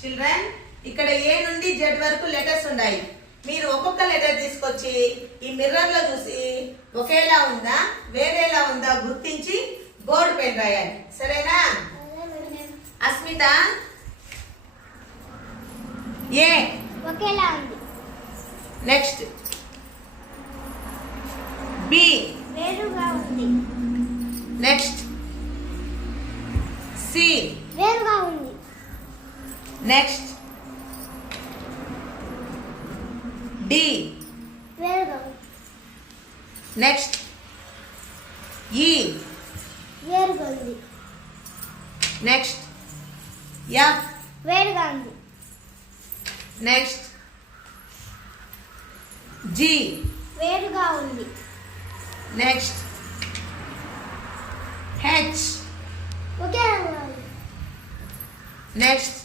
Children ఇక్కడ ఏ నుండి Z వరకు లెటర్స్ ఉన్నాయి. మీరు ఒక్కొక్క లెటర్ తీసుకొచ్చి ఈ మిర్రర్ లో చూసి ఒకేలా ఉందా వేరేలా ఉందా గుర్తించి బోర్డు పైన రాయాలి. సరేనా? అస్మిత ఏ ఒకేలా ఉంది. నెక్స్ట్ బి వేరుగా ఉంది. నెక్స్ట్ సి వేరుగా ఉంది. నెక్స్ట్ డి వేరుగా ఉంది. నెక్స్ట్ ఈ వేరుగా ఉంది. నెక్స్ట్ ఎఫ్ వేరుగా ఉంది. నెక్స్ట్ జి వేరుగా ఉంది. నెక్స్ట్ హెచ్ ఒకేలా ఉంది. నెక్స్ట్